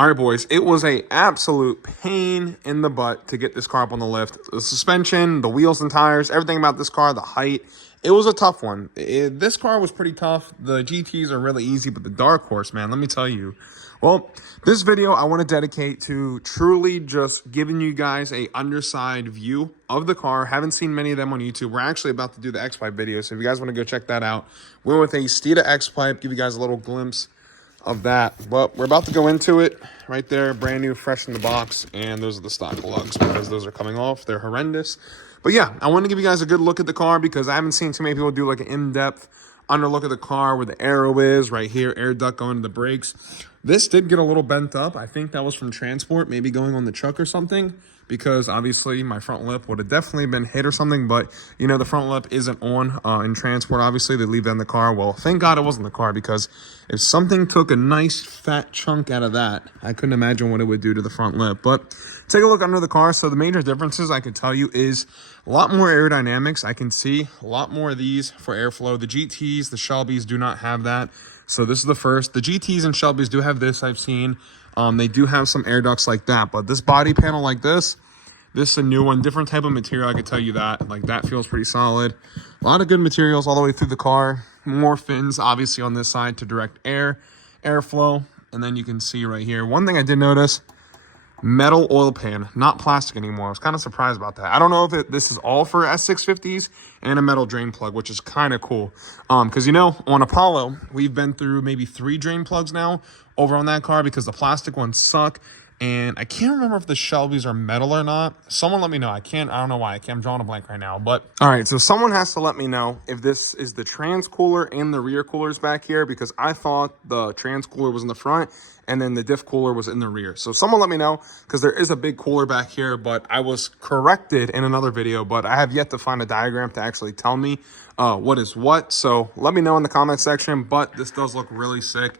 All right, boys, it was a absolute pain in the butt to get this car up on the lift. The suspension, the wheels and tires, everything about this car, the height, it was a tough one. This car was pretty tough. The GTs are really easy, but the Dark Horse, man, let me tell you. Well, this video I want to dedicate to truly just giving you guys a underside view of the car. Haven't seen many of them on YouTube. We're actually about to do the X-Pipe video, so if you guys want to go check that out. We're with a Steeda X-Pipe, give you guys a little glimpse of that, but we're about to go into it. Right there, brand new, fresh in the box, and those are the stock lugs because those are coming off. They're horrendous, but yeah, I want to give you guys a good look at the car because I haven't seen too many people do like an in-depth under look at the car where the arrow is right here, air duct going to the brakes. This did get a little bent up. I think that was from transport, maybe going on the truck or something, because obviously my front lip would have definitely been hit or something, but you know, the front lip isn't on in transport. Obviously they leave that in the car. Well, thank God it wasn't the car, because if something took a nice fat chunk out of that, I couldn't imagine what it would do to the front lip. But take a look under the car. So the major differences I could tell you is a lot more aerodynamics. I can see a lot more of these for airflow. The GTs, the Shelbys do not have that. So this is the first. The GTs and Shelbys do have this, I've seen. They do have some air ducts like that, but this body panel like this is a new one, different type of material, I can tell you that. Like, that feels pretty solid. A lot of good materials all the way through the car. More fins, obviously, on this side to direct airflow. And then you can see right here. One thing I did notice, metal oil pan, not plastic anymore. I was kind of surprised about that. I don't know if this is all for S650s and a metal drain plug, which is kind of cool. Because, you know, on Apollo, we've been through maybe 3 drain plugs now over on that car because the plastic ones suck. And I can't remember if the Shelbys are metal or not. Someone let me know. I don't know why. I'm drawing a blank right now. But all right, so someone has to let me know if this is the trans cooler and the rear coolers back here, because I thought the trans cooler was in the front and then the diff cooler was in the rear. So someone let me know, because there is a big cooler back here, but I was corrected in another video, but I have yet to find a diagram to actually tell me what is what. So let me know in the comment section, but this does look really sick.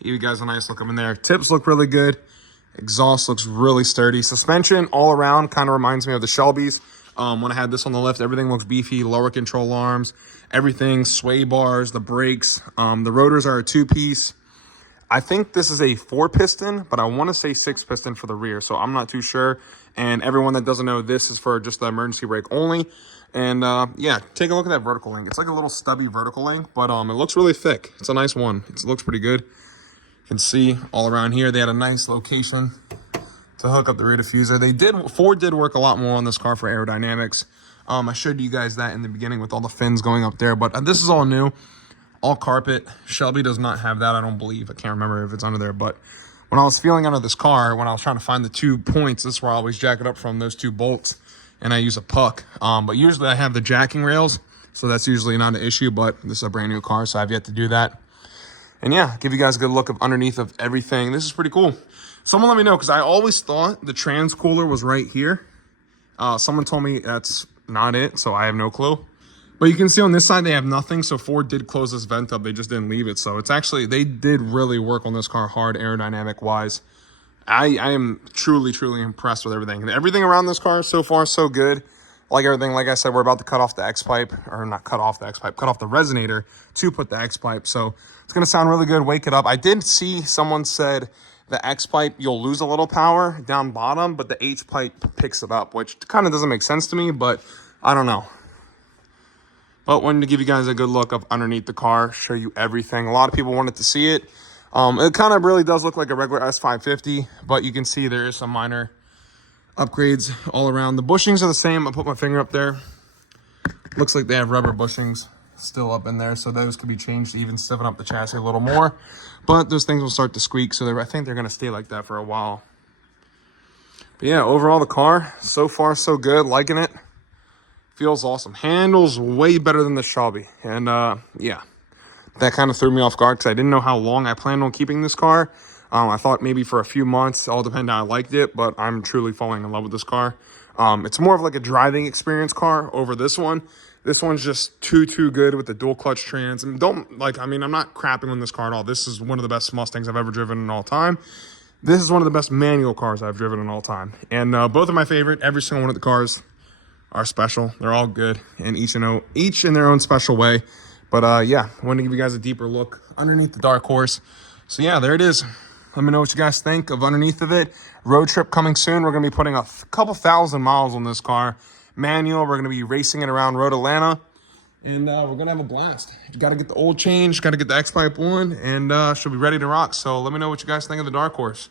Give you guys a nice look up in there. Tips look really good. Exhaust looks really sturdy. Suspension all around kind of reminds me of the Shelbys. When I had this on the lift, everything looks beefy. Lower control arms, everything, sway bars, the brakes. The rotors are a 2-piece. I think this is a 4-piston, but I want to say 6-piston for the rear, so I'm not too sure. And everyone that doesn't know, this is for just the emergency brake only. And yeah, take a look at that vertical link. It's like a little stubby vertical link, but it looks really thick. It's a nice one. It looks pretty good. You can see all around here they had a nice location to hook up the rear diffuser. Ford did work a lot more on this car for aerodynamics. I showed you guys that in the beginning with all the fins going up there, but this is all new, all carpet. Shelby does not have that, I don't believe. I can't remember if it's under there, but when I was feeling under this car, when I was trying to find the 2 points, this is where I always jack it up from, those 2 bolts, and I use a puck. But usually I have the jacking rails, so that's usually not an issue, but this is a brand new car, so I've yet to do that. And yeah, give you guys a good look of underneath of everything. This is pretty cool. Someone let me know, because I always thought the trans cooler was right here. Someone told me that's not it, so I have no clue. But you can see on this side they have nothing, so Ford did close this vent up. They just didn't leave it. So it's actually, they did really work on this car hard aerodynamic-wise. I am truly, truly impressed with everything. And everything around this car so far, so good. Like everything, like I said, we're about to cut off the X-Pipe, or not cut off the X-Pipe, cut off the resonator to put the X-Pipe. So it's going to sound really good. Wake it up. I did see someone said the X-Pipe, you'll lose a little power down bottom, but the H-Pipe picks it up, which kind of doesn't make sense to me, but I don't know. But wanted to give you guys a good look of underneath the car, show you everything. A lot of people wanted to see it. It kind of really does look like a regular S550, but you can see there is some minor upgrades all around. The bushings are the same. I put my finger up there. Looks like they have rubber bushings still up in there, so those could be changed to even stiffen up the chassis a little more. But those things will start to squeak, so I think they're going to stay like that for a while. But yeah, overall the car, so far so good. Liking it. Feels awesome. Handles way better than the Shelby. And yeah, that kind of threw me off guard because I didn't know how long I planned on keeping this car. I thought maybe for a few months, all depending how I liked it, but I'm truly falling in love with this car. It's more of like a driving experience car over this one. This one's just too good with the dual clutch trans. And I'm not crapping on this car at all. This is one of the best Mustangs I've ever driven in all time. This is one of the best manual cars I've driven in all time. And both of my favorite, every single one of the cars are special. They're all good, and each in their own special way. But yeah, I want to give you guys a deeper look underneath the Dark Horse. So yeah, there it is. Let me know what you guys think of underneath of it. Road trip coming soon. We're going to be putting a couple thousand miles on this car. Manual. We're going to be racing it around Road Atlanta. And we're going to have a blast. You got to get the oil change. Got to get the X-Pipe on. And should be ready to rock. So let me know what you guys think of the Dark Horse.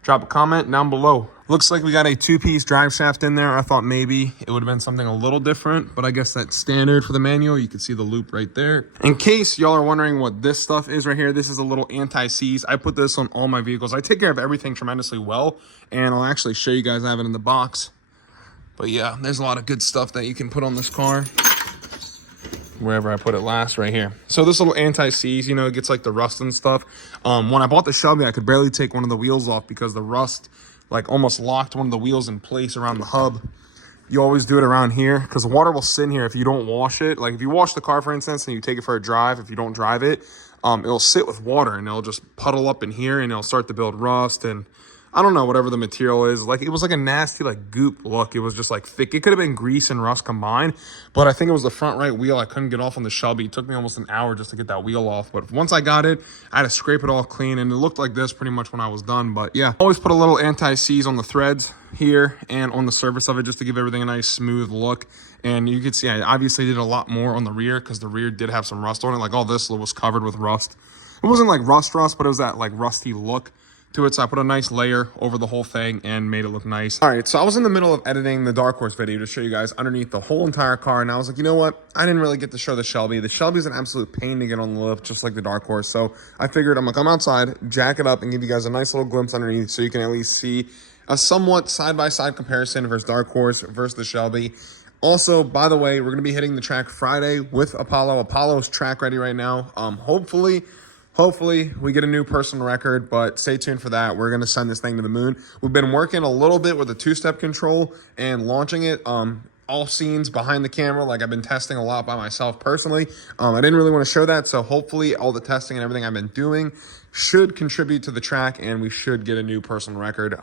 Drop a comment down below. Looks like we got a 2-piece drive shaft in there. I thought maybe it would have been something a little different, but I guess that's standard for the manual. You can see the loop right there. In case y'all are wondering what this stuff is right here, this is a little anti-seize. I put this on all my vehicles. I take care of everything tremendously well, and I'll actually show you guys. I have it in the box. But yeah, there's a lot of good stuff that you can put on this car. Wherever I put it last, right here. So this little anti-seize, you know, it gets like the rust and stuff. When I bought the Shelby, I could barely take one of the wheels off because the rust like almost locked one of the wheels in place around the hub. You always do it around here because the water will sit in here if you don't wash it. Like if you wash the car, for instance, and you take it for a drive, if you don't drive it, it'll sit with water and it'll just puddle up in here and it'll start to build rust and I don't know, whatever the material is. Like, it was like a nasty, like, goop look. It was just, like, thick. It could have been grease and rust combined, but I think it was the front right wheel I couldn't get off on the Shelby. It took me almost an hour just to get that wheel off, but once I got it, I had to scrape it all clean, and it looked like this pretty much when I was done, but yeah. Always put a little anti-seize on the threads here and on the surface of it just to give everything a nice, smooth look, and you can see I obviously did a lot more on the rear because the rear did have some rust on it. Like, all this was covered with rust. It wasn't, like, rust, but it was that, like, rusty look to it, so I put a nice layer over the whole thing and made it look nice. All right, so I was in the middle of editing the Dark Horse video to show you guys underneath the whole entire car, and I was like, you know what? I didn't really get to show the Shelby. The Shelby's an absolute pain to get on the lift, just like the Dark Horse, so I figured I'm gonna come outside, jack it up, and give you guys a nice little glimpse underneath so you can at least see a somewhat side-by-side comparison versus Dark Horse versus the Shelby. Also, by the way, we're gonna be hitting the track Friday with Apollo. Apollo's track ready right now. Hopefully we get a new personal record, but stay tuned for that. We're going to send this thing to the moon. We've been working a little bit with the 2-step control and launching it. All scenes behind the camera, like I've been testing a lot by myself personally. I didn't really want to show that, so hopefully all the testing and everything I've been doing should contribute to the track, and we should get a new personal record.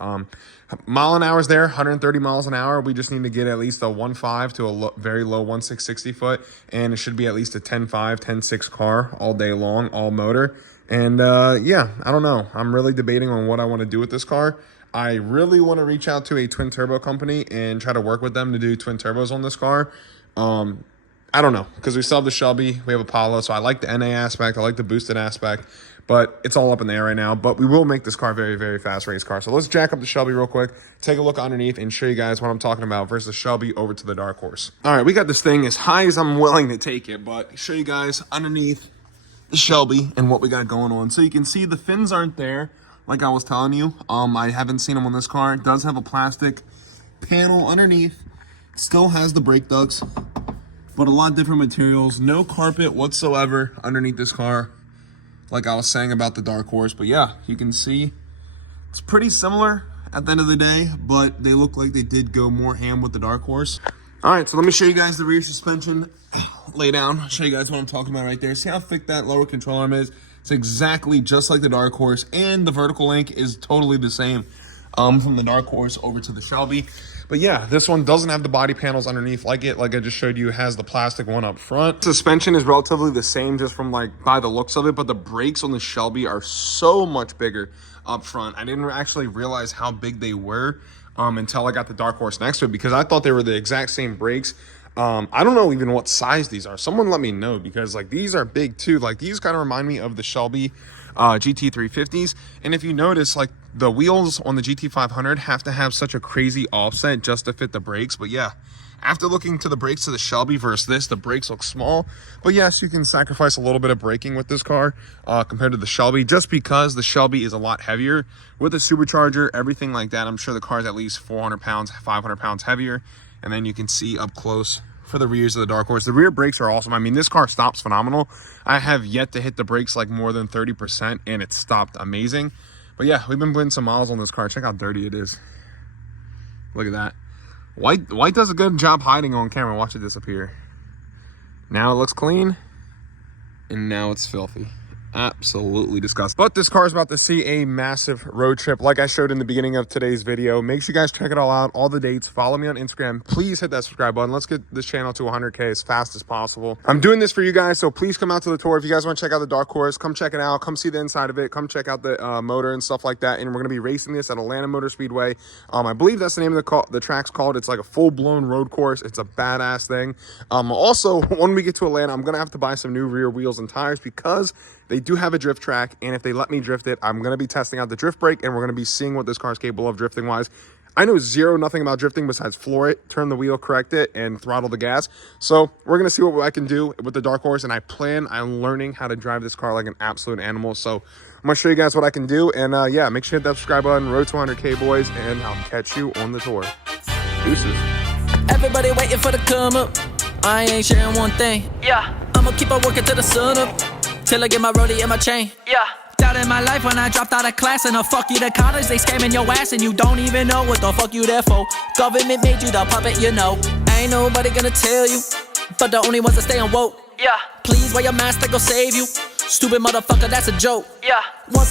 Mile an hour is there, 130 miles an hour. We just need to get at least a 1.5 to a very low 1.660 foot, and it should be at least a 10.5, 10.6 car all day long, all motor. And yeah, I don't know. I'm really debating on what I want to do with this car. I really want to reach out to a twin turbo company and try to work with them to do twin turbos on this car. I don't know, because we still have the Shelby, we have Apollo, so I like the NA aspect, I like the boosted aspect, but it's all up in the air right now. But we will make this car a very, very fast race car. So let's jack up the Shelby real quick, take a look underneath, and show you guys what I'm talking about versus the Shelby over to the Dark Horse. All right, we got this thing as high as I'm willing to take it, but show you guys underneath the Shelby and what we got going on. So you can see the fins aren't there, like I was telling you. I haven't seen them on this car. It does have a plastic panel underneath. Still has the brake ducts, but a lot of different materials. No carpet whatsoever underneath this car, like I was saying about the Dark Horse. But yeah, you can see it's pretty similar at the end of the day, but they look like they did go more ham with the Dark Horse. All right, so let me show you guys the rear suspension. Lay down, show you guys what I'm talking about right there. See how thick that lower control arm is? It's exactly just like the Dark Horse, and the vertical link is totally the same from the Dark Horse over to the Shelby. But yeah, this one doesn't have the body panels underneath like I just showed you. It has the plastic one up front. Suspension is relatively the same just from like by the looks of it, but the brakes on the Shelby are so much bigger up front. I didn't actually realize how big they were until I got the Dark Horse next to it, because I thought they were the exact same brakes. I don't know even what size these are. Someone let me know, because like these are big too. Like these kind of remind me of the Shelby GT350s. And if you notice, like the wheels on the GT500 have to have such a crazy offset just to fit the brakes. But yeah, after looking to the brakes of the Shelby versus this, the brakes look small. But yes, you can sacrifice a little bit of braking with this car compared to the Shelby, just because the Shelby is a lot heavier with the supercharger, everything like that. I'm sure the car is at least 400 pounds, 500 pounds heavier. And then you can see up close for the rears of the Dark Horse. The rear brakes are awesome. I mean, this car stops phenomenal. I have yet to hit the brakes like more than 30%, and it stopped amazing. But yeah, we've been putting some miles on this car. Check how dirty it is. Look at that. White does a good job hiding on camera. Watch it disappear. Now it looks clean, and now it's filthy. absolutely disgusting. But this car is about to see a massive road trip like I showed in the beginning of today's video. Make sure you guys check it all out, all the dates. Follow me on Instagram. Please hit that subscribe button. Let's get this channel to 100K as fast as possible. I'm doing this for you guys, so please come out to the tour. If you guys want to check out the dark horse, come check it out. Come see the inside of it. Come check out the motor and stuff like that. And we're going to be racing this at Atlanta Motor Speedway. I believe that's the name of the track's called. It's like a full-blown road course. It's a badass thing. Also, when we get to Atlanta, I'm going to have to buy some new rear wheels and tires because they do have a drift track, and if they let me drift it, I'm going to be testing out the drift brake, and we're going to be seeing what this car is capable of drifting-wise. I know nothing about drifting besides floor it, turn the wheel, correct it, and throttle the gas. So we're going to see what I can do with the dark horse, and I plan on learning how to drive this car like an absolute animal. So I'm going to show you guys what I can do, and yeah, make sure to hit that subscribe button, road to 100K, boys, and I'll catch you on the tour. Deuces. Everybody waiting for the come up. I ain't sharing one thing. Yeah, I'ma keep on working till the sun up, till I get my rollie in my chain. Yeah, doubt in my life when I dropped out of class and fuck you to college. They scamming your ass and you don't even know what the fuck you there for. Government made you the puppet, you know. Ain't nobody gonna tell you, but the only ones that stay on woke. Yeah, please wear your mask, they gon' save you. Stupid motherfucker, that's a joke. Yeah, once